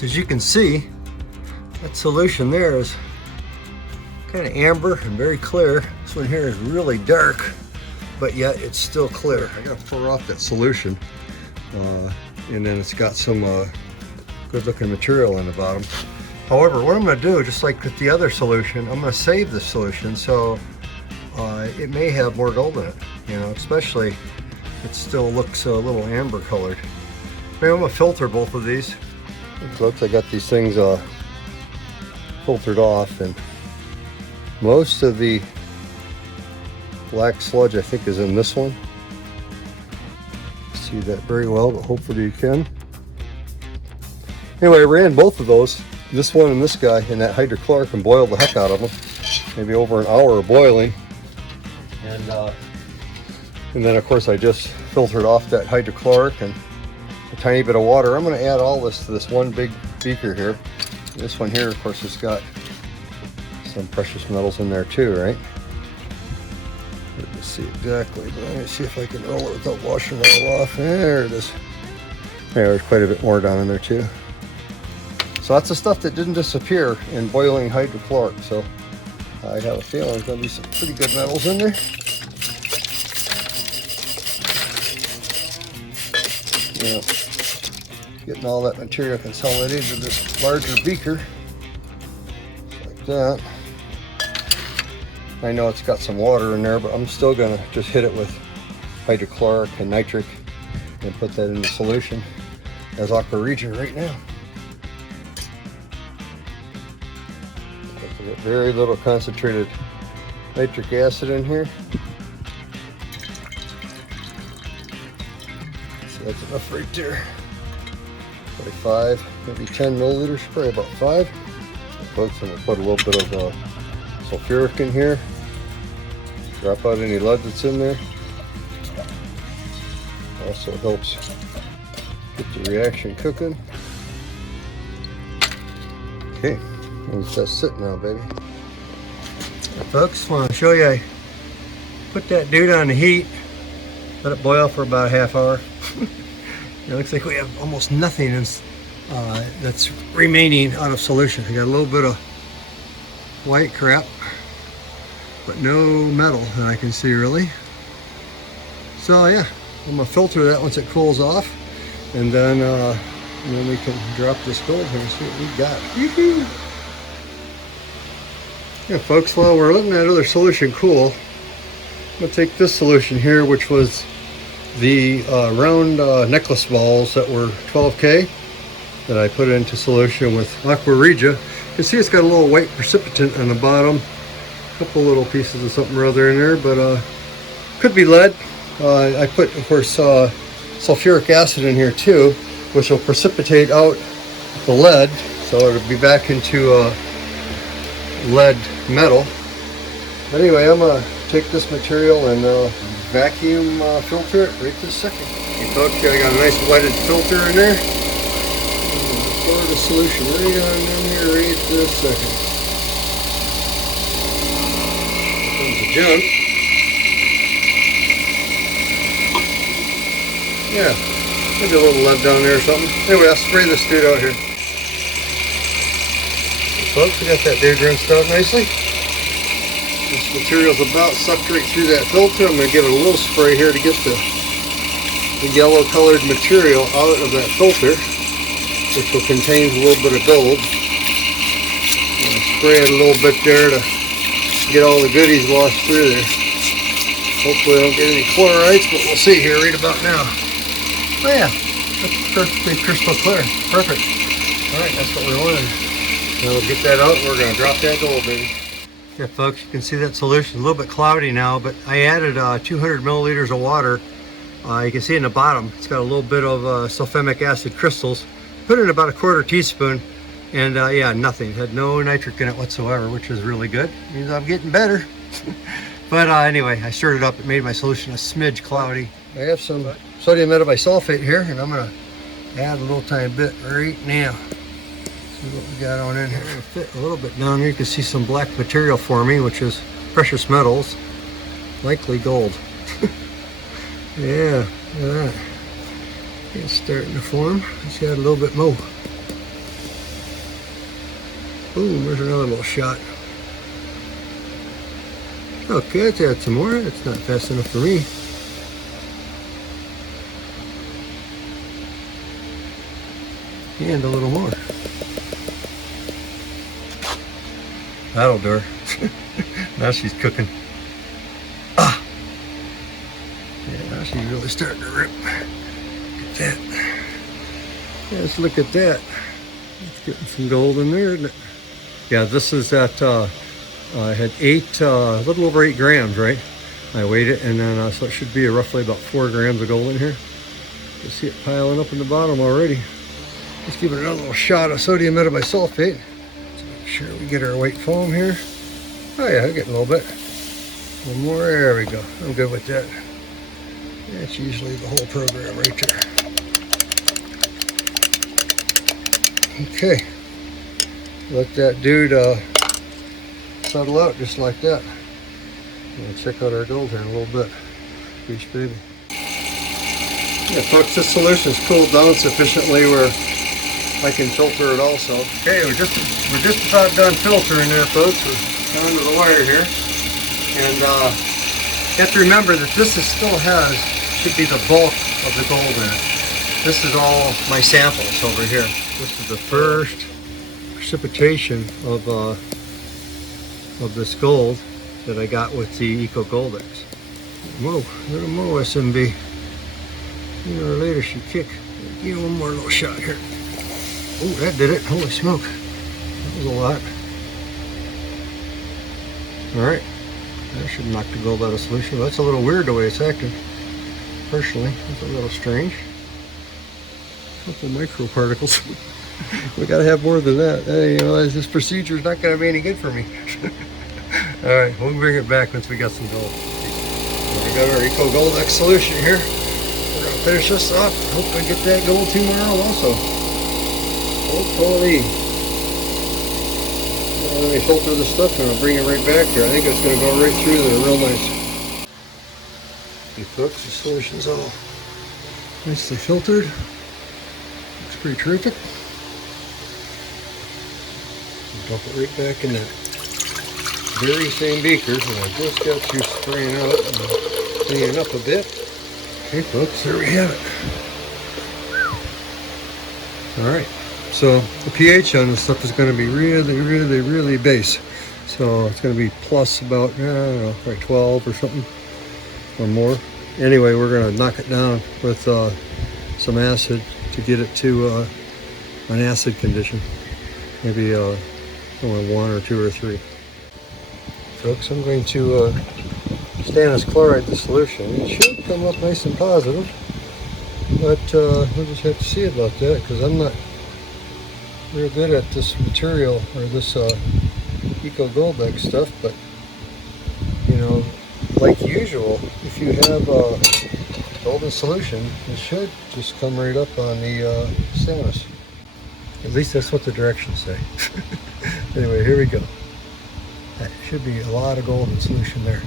So as you can see, that solution there is kind of amber and very clear. This one here is really dark, but yet it's still clear. I gotta pour off that solution, and then it's got some good looking material in the bottom. However, what I'm gonna do, just like with the other solution, I'm gonna save the solution so it may have more gold in it, you know, especially it still looks a little amber colored. Maybe I'm gonna filter both of these. Folks, I got these things filtered off, and most of the black sludge I think is in this one. See that very well, but hopefully you can. Anyway, I ran both of those, this one and this guy, in that hydrochloric and boiled the heck out of them. Maybe over an hour of boiling. And then of course I just filtered off that hydrochloric and a tiny bit of water. I'm going to add all this to this one big beaker here. This one here, of course, has got some precious metals in there too, right? Let's see exactly, but let me see if I can roll it without washing it all off. There it is. Yeah, there's quite a bit more down in there too. So that's the stuff that didn't disappear in boiling hydrochloric. So I have a feeling there's going to be some pretty good metals in there. Yeah. Getting all that material consolidated into this larger beaker. Like that. I know it's got some water in there, but I'm still going to just hit it with hydrochloric and nitric and put that in the solution as aqua regia right now. I've got very little concentrated nitric acid in here. So that's enough right there. Probably 5, maybe 10 milliliters, probably about 5. So folks, I'm going to put a little bit of sulfuric in here. Drop out any lead that's in there. Also helps get the reaction cooking. Okay, let's just sit now, baby. Folks, I want to show you, I put that dude on the heat, let it boil for about a half hour. It looks like we have almost nothing that's remaining out of solution. I got a little bit of white crap, but no metal that I can see really. So yeah, I'm gonna filter that once it cools off, and then we can drop this gold here and see what we got. Woohoo! Yeah, folks, while we're letting that other solution cool, I'm gonna take this solution here, which was the round necklace balls that were 12K that I put into solution with aqua regia. You can see it's got a little white precipitant on the bottom, a couple little pieces of something or other in there, but could be lead. I put, of course, sulfuric acid in here too, which will precipitate out the lead, so it'll be back into lead metal. But anyway, I'm gonna take this material and vacuum filter it right this second. You folks, I got a nice wetted filter in there. Pour the solution right on in here right this second. Here comes the junk. Yeah, maybe a little lead down there or something. Anyway, I'll spray this dude out here. Folks, we got that dude rinsed out nicely. This material's about sucked right through that filter. I'm going to give it a little spray here to get the yellow colored material out of that filter, which will contain a little bit of gold. I'm going to spray it a little bit there to get all the goodies washed through there. Hopefully I don't get any chlorides, but we'll see here right about now. Oh yeah, that's perfectly crystal clear. Perfect. Alright, that's what we wanted. Now we'll get that out and we're going to drop that gold, baby. Yeah, folks, you can see that solution a little bit cloudy now, but I added 200 milliliters of water. You can see in the bottom, it's got a little bit of sulfamic acid crystals. Put in about a quarter teaspoon, and yeah, nothing. Had no nitric in it whatsoever, which is really good. Means I'm getting better. But anyway, I stirred it up. It made my solution a smidge cloudy. I have some sodium metabisulfate here, and I'm going to add a little tiny bit right now. See what we got on in here. I'm going to fit a little bit down here. You can see some black material forming, which is precious metals, likely gold. Yeah, look at that. It's starting to form. Let's add a little bit more. Boom, there's another little shot. Okay, let's add some more. It's not fast enough for me. And a little more. That'll do her. Now she's cooking. Ah! Yeah, now she's really starting to rip. Look at that. Let's look at that. It's getting some gold in there, isn't it? Yeah, this is at, I had a little over 8 grams, right? I weighed it, and then so it should be roughly about 4 grams of gold in here. You see it piling up in the bottom already. Let's give it another little shot of sodium metabisulfate. Let's make sure we get our white foam here. Oh yeah, I get a little bit. One more, there we go. I'm good with that. That's usually the whole program right there. Okay, let that dude settle out just like that. And check out our gold here in a little bit. Peace, baby. Yeah, folks, this solution's cooled down sufficiently where I can filter it also. Okay, we're just about done filtering there, folks. We're down to the wire here, and you have to remember that this should be the bulk of the gold in it. This is all my samples over here. This is the first precipitation of this gold that I got with the Eco Goldx. Whoa, a little more SMB. Sooner or later she kick. Give one more little shot here. Oh, that did it. Holy smoke. That was a lot. Alright. That should knock the gold out of solution. That's a little weird the way it's acting. Personally, it's a little strange. A couple microparticles. We gotta have more than that. Hey, you know, this procedure is not gonna be any good for me. Alright, we'll bring it back once we got some gold. We got our Eco Goldx solution here. We're gonna finish this up. Hope I get that gold tomorrow also. Hopefully. Let me filter the stuff and I'll bring it right back here. I think it's gonna go right through there real nice. Okay folks, the solution's all nicely filtered. Looks pretty terrific. Dump it right back in that very same beaker that I just got through spraying out and cleaning up a bit. Okay folks, there we have it. Alright, so the pH on this stuff is going to be really base. So it's going to be plus about, I don't know, like 12 or something, or more. Anyway, we're going to knock it down with some acid to get it to an acid condition. Maybe only 1 or 2 or 3. Folks, I'm going to stannous chloride the solution. It should come up nice and positive, but we'll just have to see about that because I'm not real good at this material or this Eco Goldx stuff. But you know, like usual, if you have a golden solution, it should just come right up on the stannous. At least that's what the directions say. Anyway, here we go. That should be a lot of gold in solution there.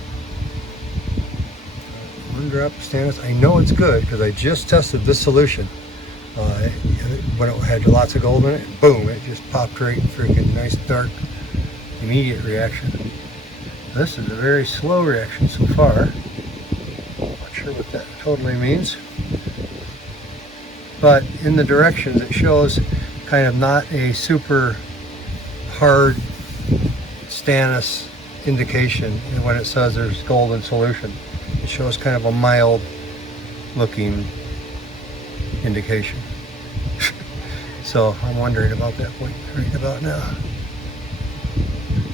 1 drop of stannous. I know it's good because I just tested this solution when it had lots of gold in it. Boom! It just popped right, freaking nice, dark, immediate reaction. This is a very slow reaction so far. Not sure what that totally means, but in the directions it shows kind of not a super hard stannous indication when it says there's gold in solution. It shows kind of a mild looking indication. So I'm wondering about that point right about now.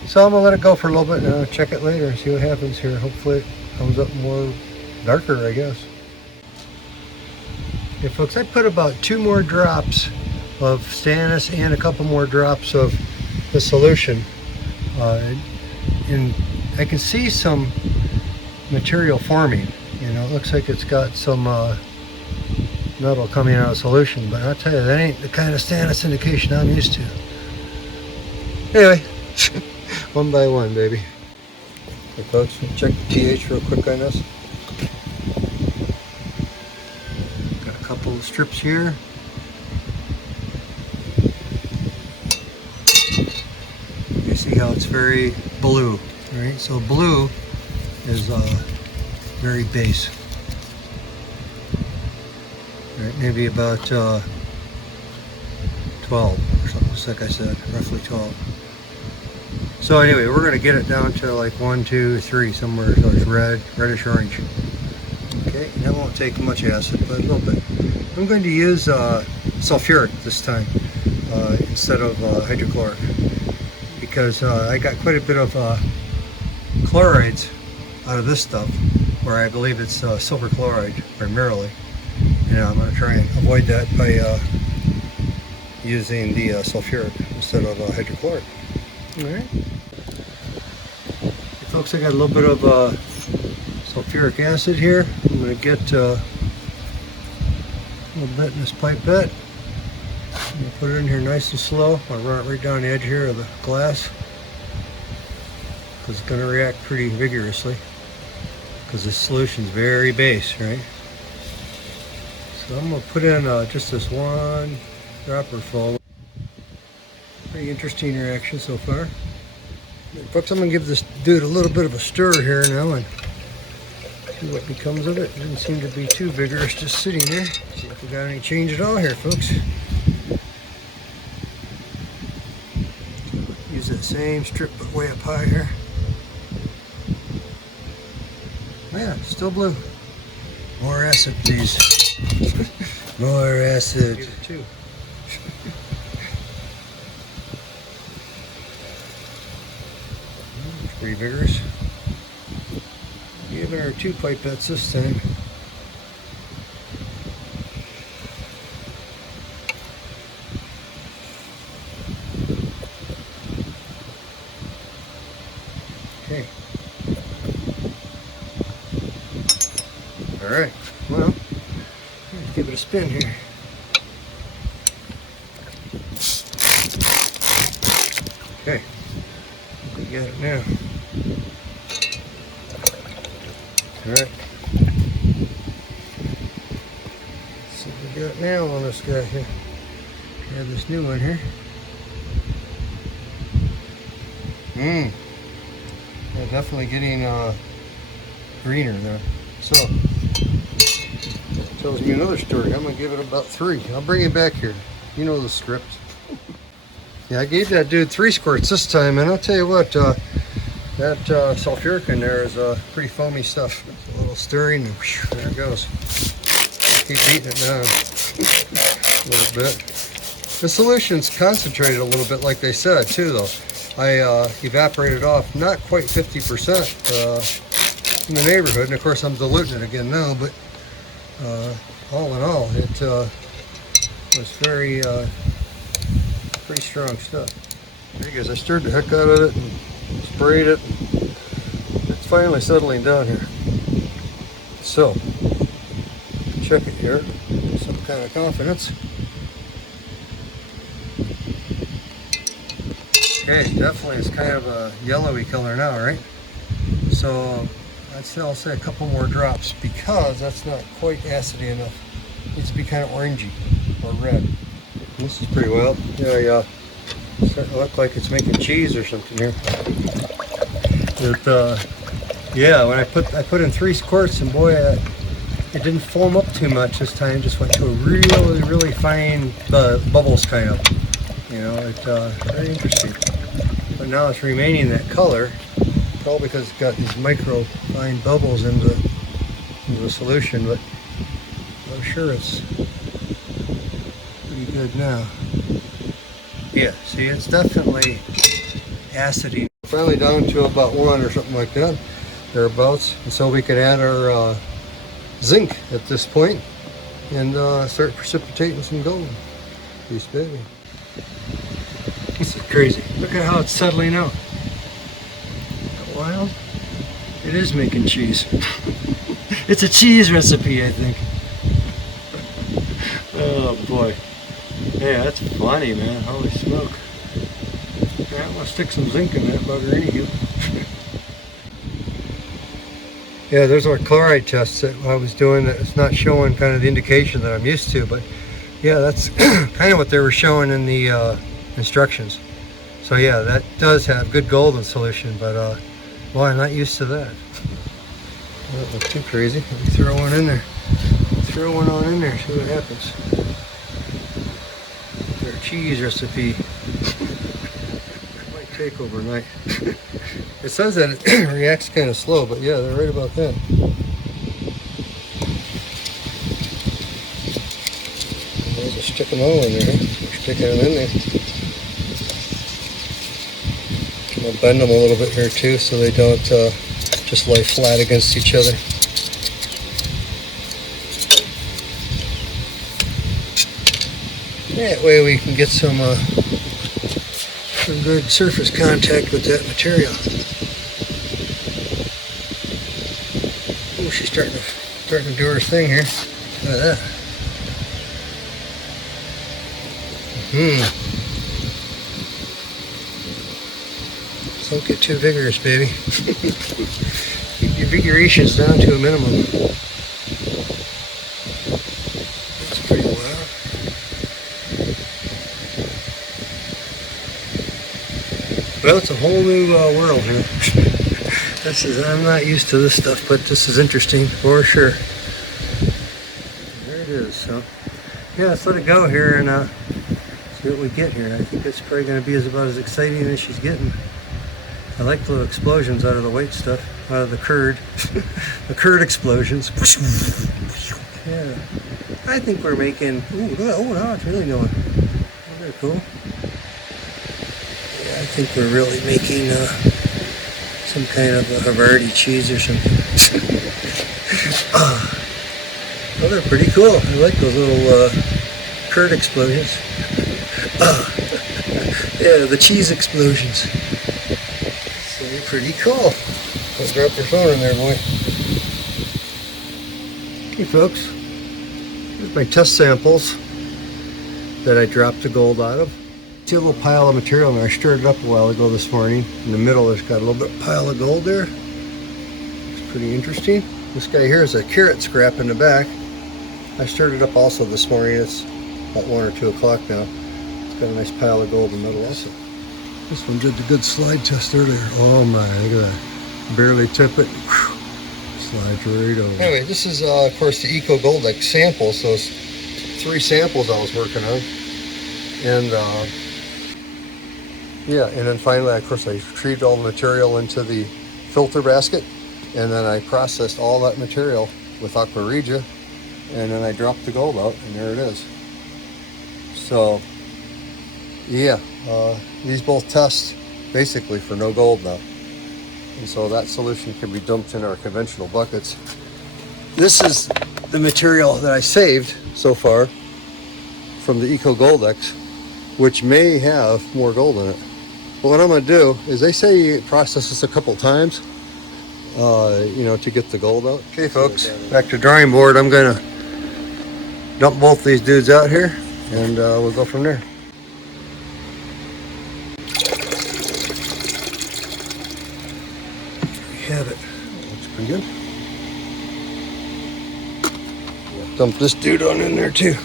So I'm gonna let it go for a little bit and I'll check it later and see what happens here. Hopefully it comes up more darker, I guess. Okay folks, I put about 2 more drops of stannous and a couple more drops of the solution. And I can see some material forming. You know, it looks like it's got some metal coming out of solution, but I'll tell you, that ain't the kind of stannous indication I'm used to. Anyway, one by one, baby. Okay, folks, check the pH real quick on this. Got a couple of strips here. see how it's very blue, right? So blue is very base, right? Maybe about 12 or something, just like I said, roughly 12. So anyway, we're going to get it down to like 1, 2, 3 somewhere, so it's red, reddish orange. Okay, and that won't take much acid, but a little bit. I'm going to use sulfuric this time instead of hydrochloric, because I got quite a bit of chlorides out of this stuff, where I believe it's silver chloride primarily, and I'm going to try and avoid that by using the sulfuric instead of hydrochloric. Alright, folks, I got a little bit of sulfuric acid here. I'm going to get a little bit in this pipette. I'm going to put it in here nice and slow. I'll run it right down the edge here of the glass, because it's going to react pretty vigorously, because the solution's very base, right? So I'm going to put in just this one dropper full. Pretty interesting reaction so far. Folks, I'm going to give this dude a little bit of a stir here now and see what becomes of it. It doesn't seem to be too vigorous just sitting there. See if we got any change at all here, folks. Use that same strip but way up high here. Yeah, still blue. More acid, please. More acid. Too. Pretty vigorous. Giving her 2 pipettes this time. Okay. Alright, well, let's give it a spin here. Okay, we got it now. Alright, so we got now on this guy here. We have this new one here. Yeah, definitely getting greener there. So, tells me another story. I'm going to give it about 3. I'll bring it back here. You know the script. Yeah, I gave that dude 3 squirts this time, and I'll tell you what, that sulfuric in there is pretty foamy stuff. A little stirring, and whoosh, there it goes. Keep beating it down a little bit. The solution's concentrated a little bit, like they said, too, though. I evaporated off not quite 50% in the neighborhood, and of course I'm diluting it again now, but all in all, it was very pretty strong stuff. There you go. I stirred the heck out of it and sprayed it. It's finally settling down here. So, check it here with some kind of confidence. Okay, definitely it's kind of a yellowy color now, right? So, I'll say a couple more drops, because that's not quite acidy enough. It needs to be kind of orangey or red. This is pretty well. Yeah, it's starting to look like it's making cheese or something here. But yeah, when I put in 3 squirts, and boy, it didn't foam up too much this time. Just went to a really, really fine bubbles kind of. You know, it's very interesting. But now it's remaining that color, probably because it's got these micro fine bubbles in the solution. But I'm sure it's pretty good now. Yeah, see, it's definitely acidy. Finally down to about 1 or something like that, thereabouts. And so we could add our zinc at this point and start precipitating some gold. Peace, baby. This is crazy. Look at how it's settling out. Wild. It is making cheese. It's a cheese recipe, I think. Oh boy. Yeah, that's funny, man. Holy smoke. Yeah, I'm gonna stick some zinc in that bugger anywho. Yeah, there's our chloride tests that I was doing that it's not showing kind of the indication that I'm used to, but yeah, that's kind of what they were showing in the instructions. So yeah, that does have good golden solution, but well, I'm not used to that. That look too crazy. Let me throw one in there. Throw one on in there, see what happens. Their cheese recipe might take overnight. It says that it reacts kind of slow, but yeah, they're right about that. We'll just stick them all in there. We're sticking them in there. I'll bend them a little bit here too, so they don't just lay flat against each other. That way we can get some good surface contact with that material. Oh, she's starting to do her thing here. Look at that. Don't get too vigorous, baby. Keep your vigorations down to a minimum. That's pretty wild. Well, it's a whole new world here. I'm not used to this stuff, but this is interesting for sure. There it is. So, yeah, let's let it go here and see what we get here. I think it's probably going to be about as exciting as she's getting. I like the little explosions out of the white stuff, out of the curd. The curd explosions. Yeah. I think we're making, oh, now it's really going. Very cool. Yeah, I think we're really making some kind of a Havarti cheese or something. Oh, they're pretty cool. I like those little curd explosions. Yeah, the cheese explosions. So they're pretty cool. Don't drop your phone in there, boy. Okay, folks. Here's my test samples that I dropped the gold out of. See a little pile of material in there. I stirred it up a while ago this morning. In the middle, there's got a little bit pile of gold there. It's pretty interesting. This guy here is a carrot scrap in the back. I stirred it up also this morning. It's about 1 or 2 o'clock now. It's got a nice pile of gold in the middle also. This one did the good slide test earlier. Oh my, look at that. Barely tip it. Whew. Slides right over. Anyway, this is of course the Eco Goldx samples. Those 3 samples I was working on. And yeah, and then finally, of course, I retrieved all the material into the filter basket, and then I processed all that material with aqua regia, and then I dropped the gold out, and there it is. So, yeah, these both test basically for no gold now, and so that solution can be dumped in our conventional buckets. This is the material that I saved so far from the Eco Goldx, which may have more gold in it. But what I'm going to do is, they say you process this a couple times, you know, to get the gold out. Okay, folks, back to drawing board. I'm going to dump both these dudes out here, and we'll go from there. There we have it. Looks pretty good. Dump this dude on in there too.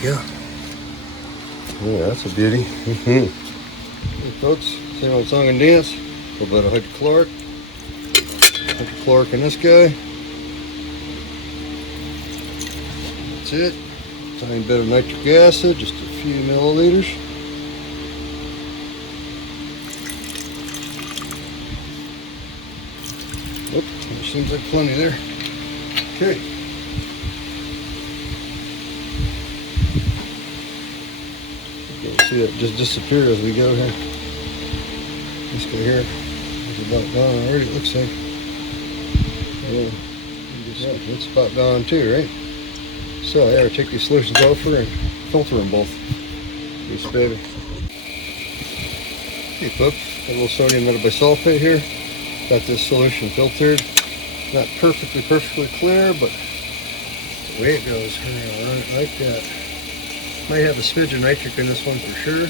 Yeah. Yeah, that's a beauty. Hey folks, same old song and dance. A little bit of hydrochloric. Hydrochloric in this guy. That's it. Tiny bit of nitric acid, just a few milliliters. Oop, there seems like plenty there. Okay. See it just disappear as we go here. This guy here is about gone already, it looks like. Oh, yeah, it's about gone too, right? So yeah, I'll take these solutions over and filter them both. This baby. Okay folks, got a little sodium metabisulfate here. Got this solution filtered. Not perfectly clear, but the way it goes, I run it like that. Might have a smidge of nitric in this one for sure,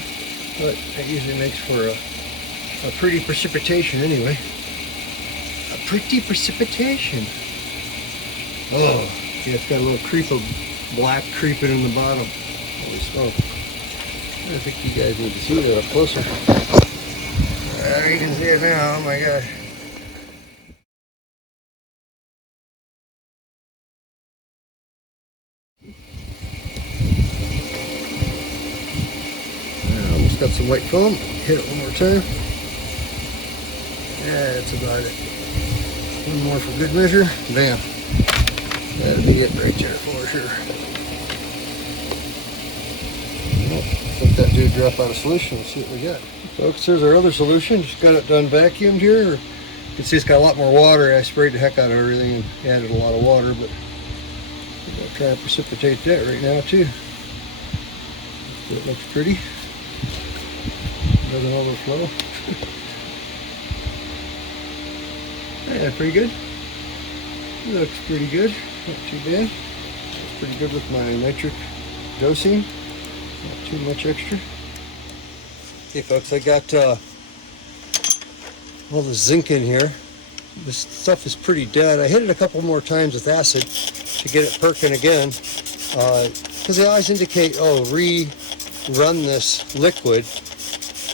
but that usually makes for a pretty precipitation anyway. A pretty precipitation. Oh, yeah, it's got a little creep of black creeping in the bottom. Holy smoke. I think you guys need to see that up closer. There, you can see it now. Oh my gosh. Almost got some white foam. Hit it one more time. Yeah, that's about it. One more for good measure. Bam. That'll be it right there for sure. Let that dude drop out of solution and see what we got. Folks, there's our other solution. Just got it done vacuumed here. You can see it's got a lot more water. I sprayed the heck out of everything and added a lot of water, but I'm going to try and precipitate that right now too. It looks pretty. Doesn't overflow. Yeah, pretty good. Looks pretty good. Not too bad. It's pretty good with my nitric dosing. Not too much extra. Okay folks, I got all the zinc in here. This stuff is pretty dead. I hit it a couple more times with acid to get it perking again. Because they always indicate, oh, rerun this liquid,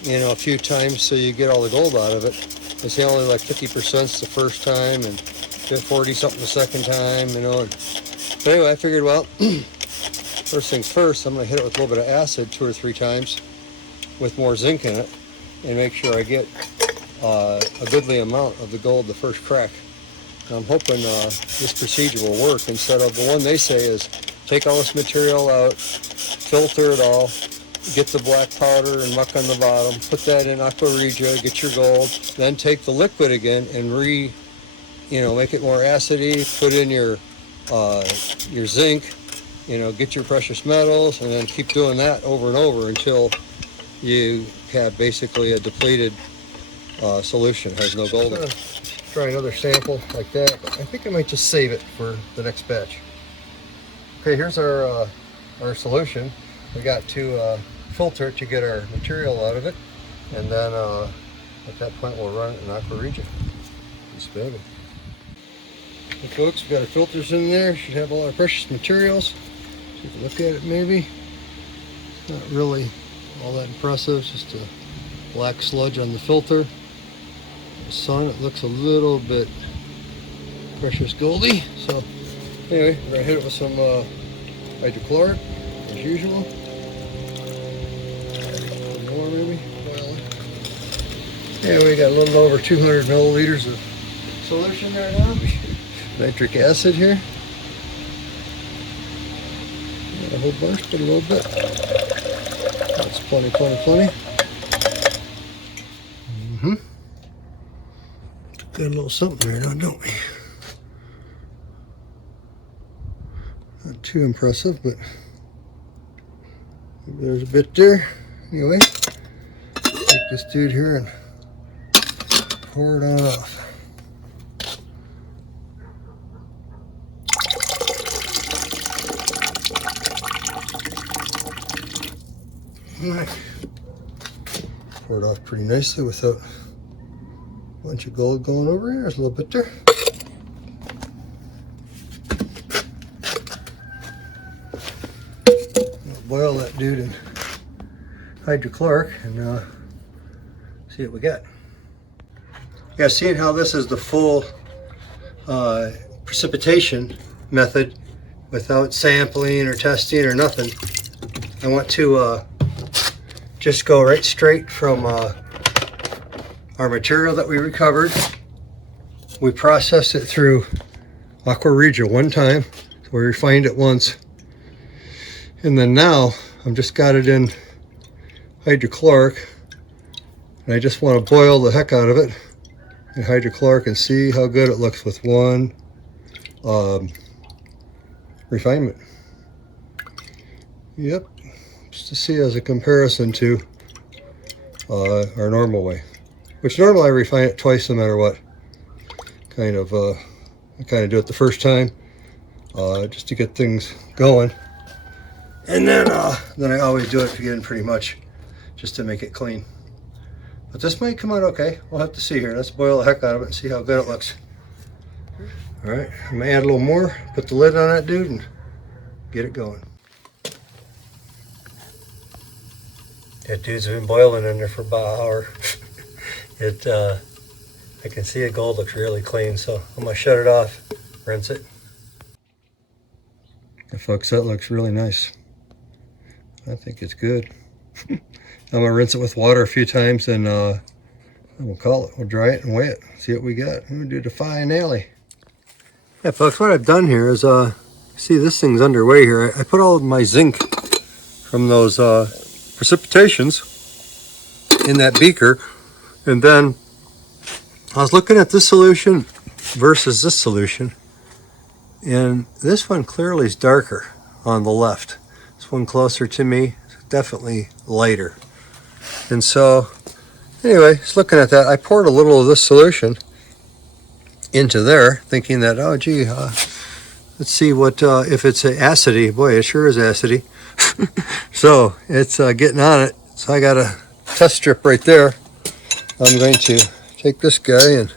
you know, a few times so you get all the gold out of it. They say only like 50% the first time and 40 something the second time, you know. But anyway, I figured, well, first things first, I'm going to hit it with a little bit of acid 2 or 3 times with more zinc in it and make sure I get a goodly amount of the gold the first crack. And I'm hoping this procedure will work instead of the one they say is take all this material out, filter it all, get the black powder and muck on the bottom, put that in aqua regia, get your gold, then take the liquid again and make it more acidy, put in your zinc, you know, get your precious metals, and then keep doing that over and over until you have basically a depleted solution, has no gold in it. Try another sample like that, but I think I might just save it for the next batch. Okay, here's our solution. We got to filter it to get our material out of it, and then at that point we'll run it in aqua regia. It's better. Okay, folks, we've got our filters in there. Should have all our precious materials. Take a look at it maybe. It's not really all that impressive, it's just a black sludge on the filter. The sun, it looks a little bit precious goldy. So anyway, we're gonna hit it with some hydrochloric as usual. More maybe. Well, yeah, we got a little over 200 milliliters of solution there now. Nitric acid here. Not a whole bunch, but a little bit. That's plenty. Got a little something there now, don't we? Not too impressive, but there's a bit there. Anyway, take this dude here and pour it on off. Alright. Pour it off pretty nicely without a bunch of gold going over here. There's a little bit there. I'll boil that dude in hydrochloric and see what we got. Yeah, seeing how this is the full precipitation method without sampling or testing or nothing, I want to just go right straight from our material that we recovered. We processed it through aqua regia one time, so we refined it once, and then now I've just got it in hydrochloric, and I just want to boil the heck out of it in hydrochloric and see how good it looks with one refinement. Yep, just to see as a comparison to our normal way, which normally I refine it twice no matter what. I kind of do it the first time just to get things going, and then I always do it again pretty much just to make it clean. But this might come out okay. We'll have to see here. Let's boil the heck out of it and see how good it looks. All right, I'm gonna add a little more, put the lid on that dude, and get it going. That dude's been boiling in there for about an hour. I can see it gold looks really clean, so I'm gonna shut it off, rinse it. And folks, that looks really nice. I think it's good. I'm gonna rinse it with water a few times, and we'll call it. We'll dry it and weigh it. See what we got. I'm gonna do the finale. Yeah, folks, what I've done here is, see this thing's underway here. I put all of my zinc from those precipitations in that beaker, and then I was looking at this solution versus this solution, and this one clearly is darker on the left. This one closer to me, definitely lighter. And so, anyway, just looking at that, I poured a little of this solution into there, thinking that, oh gee, let's see what if it's acidy. Boy, it sure is acidy. So it's getting on it. So I got a test strip right there. I'm going to take this guy and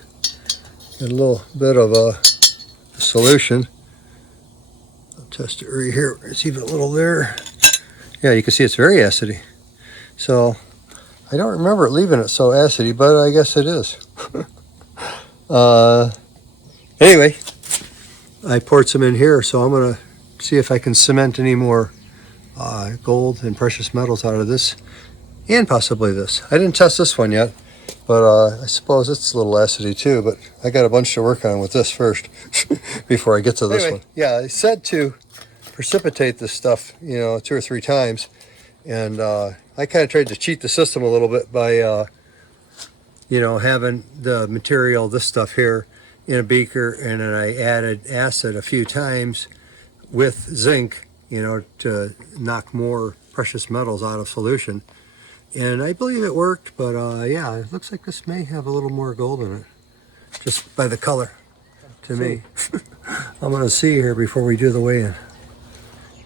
get a little bit of a solution. I'll test it right here. It's even a little there. Yeah, you can see it's very acidy. So I don't remember it leaving it so acidy, but I guess it is. Anyway, I poured some in here, so I'm gonna see if I can cement any more gold and precious metals out of this, and possibly this. I didn't test this one yet, but I suppose it's a little acidy too, but I got a bunch to work on with this first before I get to this one. Yeah, I said to precipitate this stuff, 2 or 3 times, and I kind of tried to cheat the system a little bit by having the material, this stuff here, in a beaker, and then I added acid a few times with zinc, to knock more precious metals out of solution. And I believe it worked, but yeah, it looks like this may have a little more gold in it, just by the color, to me. I'm gonna see here before we do the weigh-in.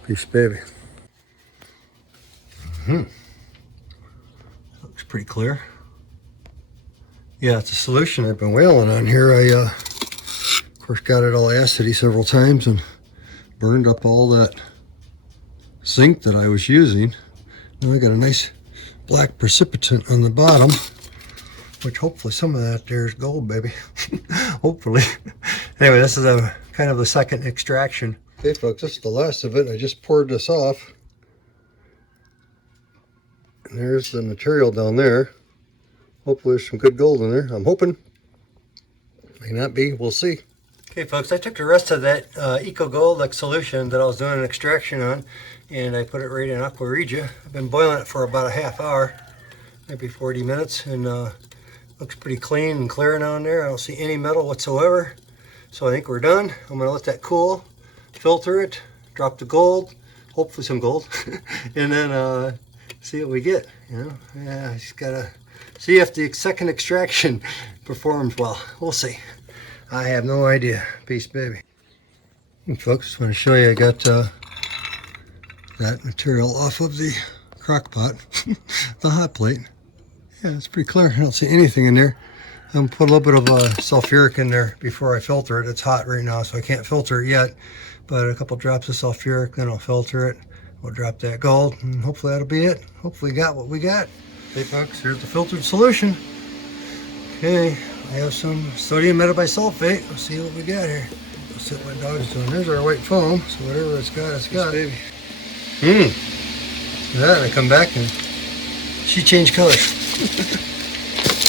Peace, baby. Looks pretty clear. Yeah, it's a solution I've been whaling on here. I, of course, got it all acidy several times and burned up all that zinc that I was using. Now I got a nice black precipitant on the bottom, which hopefully some of that there is gold, baby. Hopefully. Anyway, this is a kind of the second extraction. Okay, folks, this is the last of it. I just poured this off. And there's the material down there. Hopefully there's some good gold in there. I'm hoping. May not be. We'll see. Okay, folks, I took the rest of that Eco Goldx solution that I was doing an extraction on, and I put it right in Aqua Regia. I've been boiling it for about a half hour, maybe 40 minutes, and looks pretty clean and clear down there. I don't see any metal whatsoever. So I think we're done. I'm going to let that cool, filter it, drop the gold, hopefully some gold, and then see what we get. Yeah, I just gotta see if the second extraction performs well. We'll see. I have no idea. Peace, baby. And folks, just want to show you I got that material off of the crock pot, the hot plate. Yeah, it's pretty clear. I don't see anything in there. I'm gonna put a little bit of sulfuric in there before I filter it. It's hot right now, so I can't filter it yet. But a couple drops of sulfuric, then I'll filter it. We'll drop that gold, and hopefully that'll be it. Hopefully we got what we got. Hey folks, here's the filtered solution. Okay, I have some sodium metabisulfate. Let's see what we got here. Let's see what my dog's doing. There's our white foam, so whatever it's got, it's got. Baby. That, I come back and she changed colors.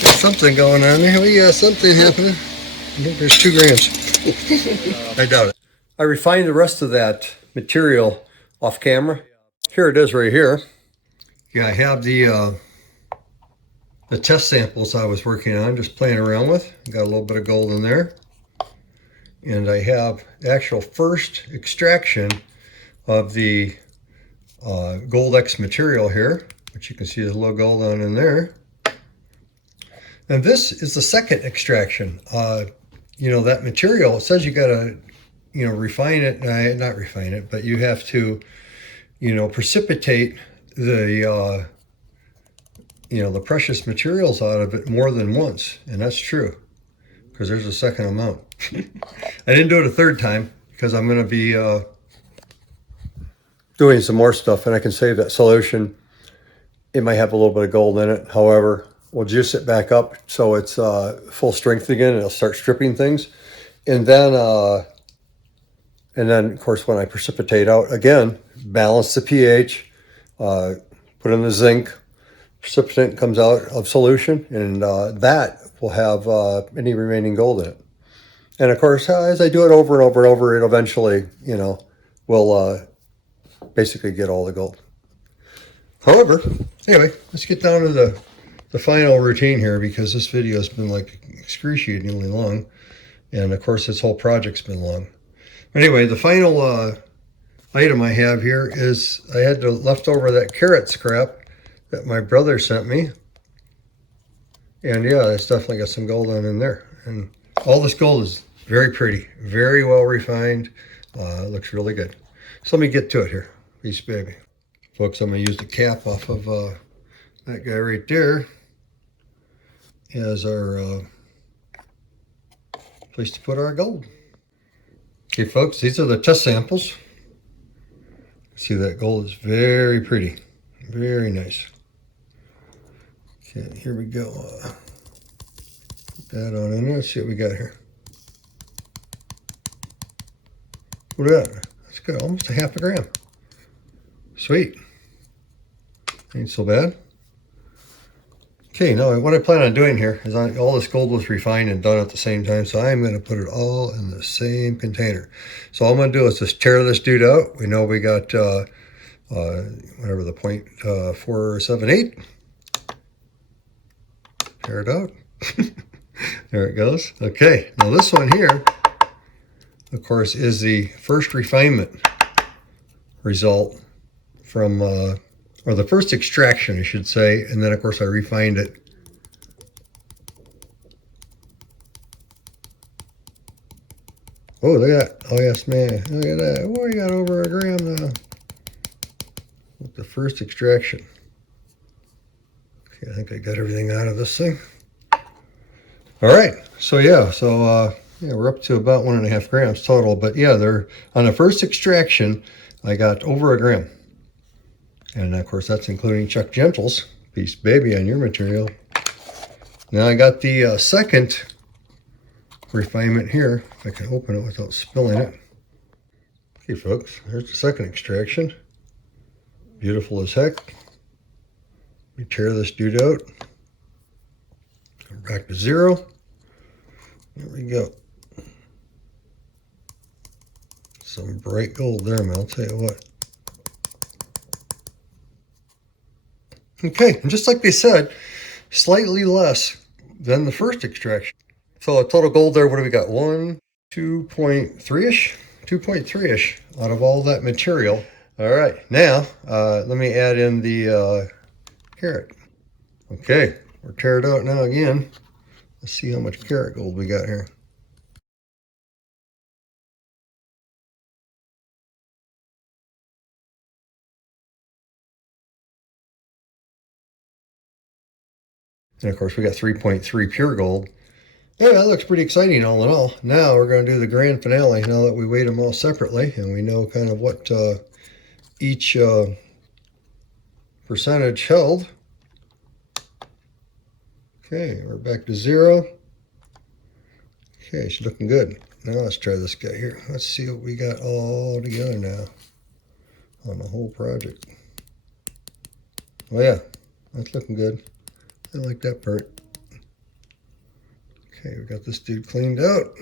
Got something going on there. We got something happening. I think there's 2 grams. I doubt it. I refined the rest of that material off camera. Here it is right here. Yeah, I have the test samples I was working on, just playing around with. Got a little bit of gold in there. And I have the actual first extraction of the Goldex material here, which you can see there's a little gold on in there. And this is the second extraction. That material, it says you gotta, refine it, not refine it, but you have to, precipitate the, the precious materials out of it more than once. And that's true, because there's a second amount. I didn't do it a third time, because I'm gonna be doing some more stuff and I can save that solution. It might have a little bit of gold in it. However, we'll juice it back up so it's full strength again, and it'll start stripping things. And then of course, when I precipitate out again, balance the pH, put in the zinc, precipitant comes out of solution, and that will have any remaining gold in it. And of course, as I do it over and over and over, it eventually, will basically get all the gold. However, anyway, let's get down to the final routine here, because this video has been like excruciatingly long. And of course, this whole project's been long. Anyway, the final item I have here is I had to left over that carrot scrap that my brother sent me. And yeah, it's definitely got some gold on in there. And all this gold is very pretty, very well refined. Looks really good. So let me get to it here. Peace, baby. Folks, I'm going to use the cap off of that guy right there as our place to put our gold. Okay, folks, these are the test samples. See, that gold is very pretty, very nice. Okay, here we go. Put that on in there. Let's see what we got here. Look at that. That's good. Almost a half a gram. Sweet. Ain't so bad. Okay, now what I plan on doing here is all this gold was refined and done at the same time, so I'm going to put it all in the same container. So all I'm going to do is just tear this dude out. We know we got whatever the 0.478. Tear it out. There it goes. Okay, now this one here, of course, is the first refinement result from, or the first extraction, I should say, and then of course I refined it. Oh, look at that. Oh yes, man. Look at that. Oh, I got over a gram now. With the first extraction. Okay, I think I got everything out of this thing. All right, so yeah, we're up to about 1.5 grams total, but yeah, they're on the first extraction, I got over a gram. And of course, that's including Chuck Gentle's. Peace, baby, on your material. Now I got the second refinement here. If I can open it without spilling it. Okay, folks, here's the second extraction. Beautiful as heck. We tear this dude out. Come back to zero. There we go. Some bright gold there, man. I'll tell you what. Okay, and just like they said, slightly less than the first extraction. So a total gold there, what do we got? 2.3-ish? 2.3-ish out of all that material. All right, now let me add in the carat. Okay, we're teared out now again. Let's see how much carat gold we got here. And of course, we got 3.3 pure gold. Yeah, that looks pretty exciting all in all. Now we're going to do the grand finale now that we weighed them all separately and we know kind of what each percentage held. Okay, we're back to zero. Okay, she's looking good. Now let's try this guy here. Let's see what we got all together now on the whole project. Oh yeah, that's looking good. I like that part. Okay, we got this dude cleaned out.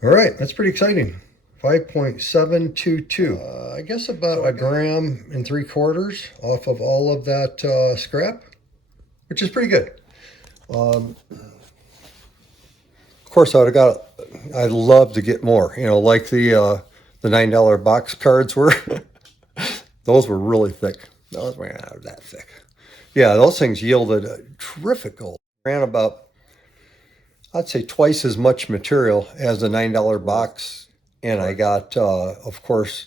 All right, that's pretty exciting. 5.722. I guess about 1.75 grams off of all of that scrap, which is pretty good. Of course, I'd love to get more. You know, like the $9 box cards were. Those were really thick. Those were not that thick. Yeah, those things yielded a terrific gold. Ran about, I'd say, twice as much material as the $9 box. And I got, of course,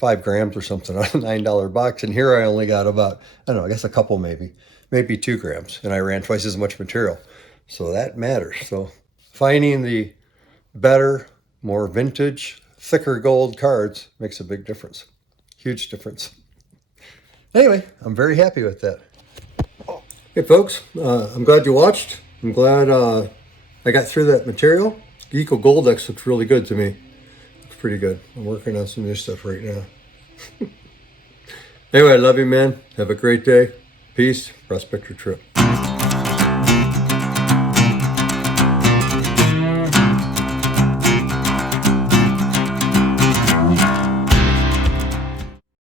5 grams or something on a $9 box. And here I only got about, I don't know, I guess a couple maybe 2 grams. And I ran twice as much material. So that matters. So finding the better, more vintage, thicker gold cards makes a big difference. Huge difference. Anyway, I'm very happy with that. Hey folks, I'm glad you watched. I'm glad I got through that material. Eco Goldx looks really good to me. Looks pretty good. I'm working on some new stuff right now. Anyway, I love you, man. Have a great day. Peace. Prospector Tripp.